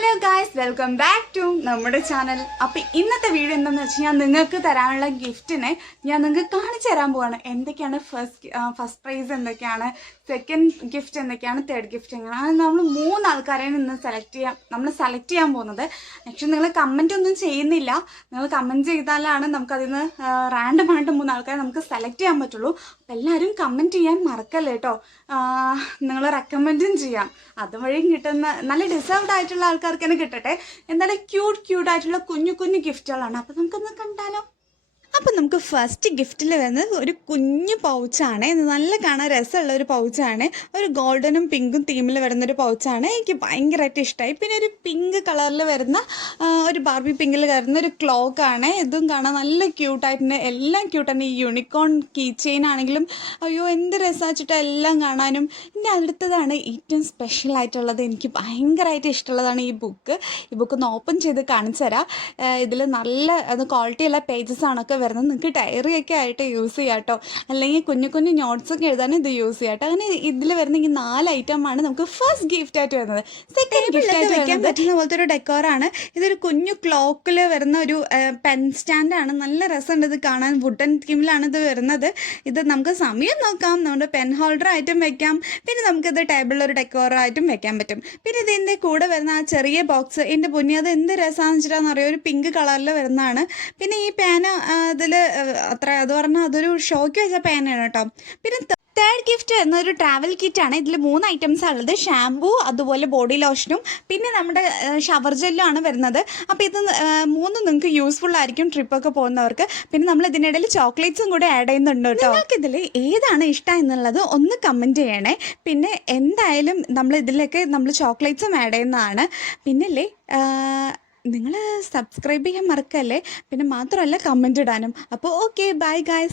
Hello guys welcome back to നമ്മുടെ channel അപ്പോൾ ഇന്നത്തെ വീഡിയോ എന്താണെന്ന് വെച്ച് കഴിഞ്ഞാൽ നിങ്ങൾക്ക് തരാനുള്ള ഗിഫ്റ്റിനെ ഞാൻ നിങ്ങൾക്ക് കാണിച്ചു തരാൻ പോവാണ്. എന്തൊക്കെയാണ് ഫസ്റ്റ് ഫസ്റ്റ് പ്രൈസ് എന്തൊക്കെയാണ്? സെക്കൻഡ് ഗിഫ്റ്റ് എന്തൊക്കെയാണ്? തേർഡ് ഗിഫ്റ്റ് എങ്ങനെയാണ് നമ്മൾ മൂന്ന് ആൾക്കാരെയാണ് ഇന്ന് സെലക്ട് ചെയ്യാം നമ്മൾ സെലക്ട് ചെയ്യാൻ പോകുന്നത്. ആക്ച്വലി നിങ്ങൾ കമന്റ് ഒന്നും ചെയ്യുന്നില്ല. നിങ്ങൾ കമന്റ് ചെയ്താലാണ് നമുക്കതിൽ നിന്ന് റാൻഡം ആയിട്ട് മൂന്ന് ആൾക്കാരെ നമുക്ക് സെലക്ട് ചെയ്യാൻ പറ്റുള്ളൂ. അപ്പോൾ എല്ലാവരും കമന്റ് ചെയ്യാൻ മറക്കല്ലേ കേട്ടോ നിങ്ങൾ റെക്കമെൻഡും ചെയ്യാം. അതുവഴി കിട്ടുന്ന നല്ല ഡിസേർവ്ഡ് ആയിട്ടുള്ള ആൾക്കാർക്ക് തന്നെ കിട്ടട്ടെ. എന്തായാലും ക്യൂട്ട് ക്യൂട്ട് ആയിട്ടുള്ള കുഞ്ഞു കുഞ്ഞു ഗിഫ്റ്റുകളാണ് അപ്പോൾ നമുക്കൊന്ന് കണ്ടാലോ. അപ്പം നമുക്ക് ഫസ്റ്റ് ഗിഫ്റ്റിൽ വരുന്നത് ഒരു കുഞ്ഞു പൗച്ചാണ് ഇത് നല്ല കാണാൻ രസമുള്ള ഒരു പൗച്ചാണ് ഒരു ഗോൾഡനും പിങ്കും തീമിൽ വരുന്ന ഒരു പൗച്ചാണ് എനിക്ക് ഭയങ്കരമായിട്ട് ഇഷ്ടമായി പിന്നെ ഒരു പിങ്ക് കളറിൽ വരുന്ന ഒരു ബാർബി പിങ്കിൽ വരുന്ന ഒരു ക്ലോക്കാണ് ഇതും കാണാൻ നല്ല ക്യൂട്ടായിട്ടുണ്ട് എല്ലാം ക്യൂട്ടാണ് ഈ യൂണിക്കോൺ കീ ചെയിൻ ആണെങ്കിലും അയ്യോ എന്ത് രസമാച്ചിട്ട് എല്ലാം കാണാനും. പിന്നെ അടുത്തതാണ് ഏറ്റവും സ്പെഷ്യൽ ആയിട്ടുള്ളത്. എനിക്ക് ഭയങ്കരമായിട്ട് ഇഷ്ടമുള്ളതാണ് ഈ ബുക്ക് ഈ ബുക്ക് ഒന്ന് ഓപ്പൺ ചെയ്ത് കാണിച്ചു തരാം. ഇതിൽ നല്ല അത് ക്വാളിറ്റിയുള്ള പേജസ് ആണൊക്കെ വരുന്നത്. നിങ്ങൾക്ക് ഡയറി ഒക്കെ ആയിട്ട് യൂസ് ചെയ്യാം കേട്ടോ അല്ലെങ്കിൽ കുഞ്ഞു കുഞ്ഞു നോട്ട്സ് ഒക്കെ എഴുതാൻ ഇത് യൂസ് ചെയ്യാം കേട്ടോ അങ്ങനെ ഇതിൽ വരുന്ന ഈ നാല് ഐറ്റം ആണ് നമുക്ക് ഫസ്റ്റ് ഗിഫ്റ്റ് ആയിട്ട് വരുന്നത്. സെക്കൻഡ് ഗിഫ്റ്റ് ആയിട്ട് വയ്ക്കാൻ പറ്റുന്ന പോലത്തെ ഒരു ഡെക്കോറാണ് ഇതൊരു കുഞ്ഞു ക്ലോക്കിൽ വരുന്ന ഒരു പെൻ സ്റ്റാൻഡാണ് നല്ല രസമുണ്ട് ഇത് കാണാൻ. വുഡൻ തീമിലാണ് ഇത് വരുന്നത്. ഇത് നമുക്ക് സമയം നോക്കാം. നമ്മുടെ പെൻ ഹോൾഡർ ആയിട്ടും വെക്കാം. പിന്നെ നമുക്കിത് ടേബിളിൽ ഒരു ഡെക്കോറായിട്ടും വെക്കാൻ പറ്റും. പിന്നെ ഇതിന്റെ കൂടെ വരുന്ന ആ ചെറിയ ബോക്സ് എന്റെ പൊന്നി അത് എന്ത് രസമാണെന്ന് വെച്ചിട്ടാണെന്ന് അറിയാം? ഒരു പിങ്ക് കളറിൽ വരുന്നതാണ്. പിന്നെ ഈ പേന അതിൽ അത്ര അത് പറഞ്ഞാൽ അതൊരു ഷോക്ക് വെച്ച പേനയാണ് കേട്ടോ. പിന്നെ തേർഡ് ഗിഫ്റ്റ് എന്നൊരു ട്രാവൽ ആണ്. ഇതിൽ മൂന്ന് ഐറ്റംസ് ഉള്ളത്. ഷാംപൂ അതുപോലെ ബോഡി ലോഷനും പിന്നെ നമ്മുടെ ഷവർ ജെല്ലും ആണ് വരുന്നത്. അപ്പോൾ ഇത് മൂന്നും നിങ്ങൾക്ക് യൂസ്ഫുൾ ആയിരിക്കും ട്രിപ്പൊക്കെ പോകുന്നവർക്ക്. പിന്നെ നമ്മൾ ഇതിനിടയിൽ ചോക്ലേറ്റ്സും കൂടെ ആഡ് ചെയ്യുന്നുണ്ട് കേട്ടോ. നിങ്ങൾക്ക് ഇതിൽ ഏതാണ് ഇഷ്ടം എന്നുള്ളത് ഒന്ന് കമന്റ് ചെയ്യണേ. പിന്നെ എന്തായാലും നമ്മൾ ഇതിലൊക്കെ നമ്മൾ ചോക്ലേറ്റ്സും ആഡ് ചെയ്യുന്നതാണ്. പിന്നല്ലേ നിങ്ങൾ സബ്സ്ക്രൈബ് ചെയ്യാൻ മറക്കല്ലേ? പിന്നെ മാത്രമല്ല കമന്റ് ഇടാനും. അപ്പോൾ ഓക്കെ ബൈ ഗായ്സ്